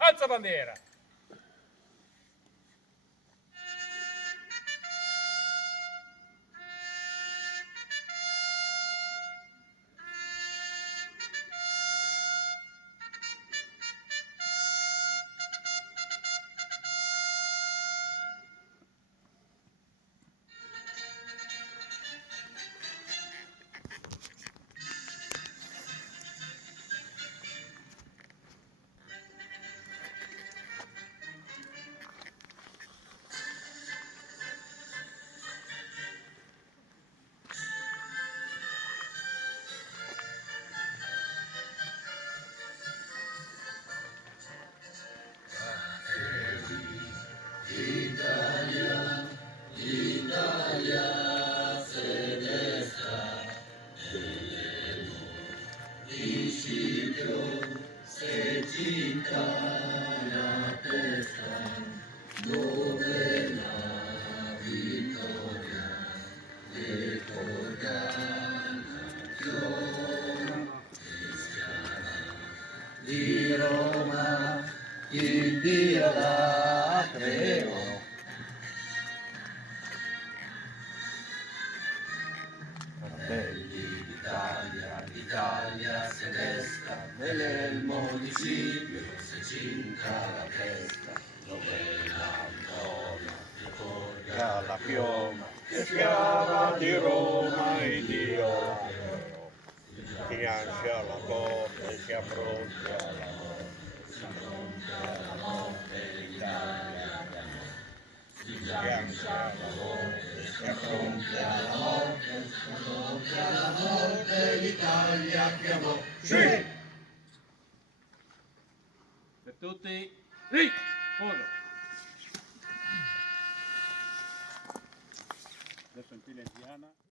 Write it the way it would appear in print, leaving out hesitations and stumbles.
Alza bandiera! Se cinta la testa dove la vittoria ricorda cristiana di Roma, il Dio la creò. Fratelli d'Italia, l'Italia si resta, nell'elmo municipio si cinca la testa, dove l'Antola ricorda la pioma, che schiava di Roma il Dio la creò. Dinanzi alla corte si affronta alla morte, si affronta alla morte l'Italia chiamò. Dinanzi alla morte si affronta alla morte, si affronta alla morte l'Italia chiamò. Sì! Per tutti, lì! Polo! Adesso in fila indiana.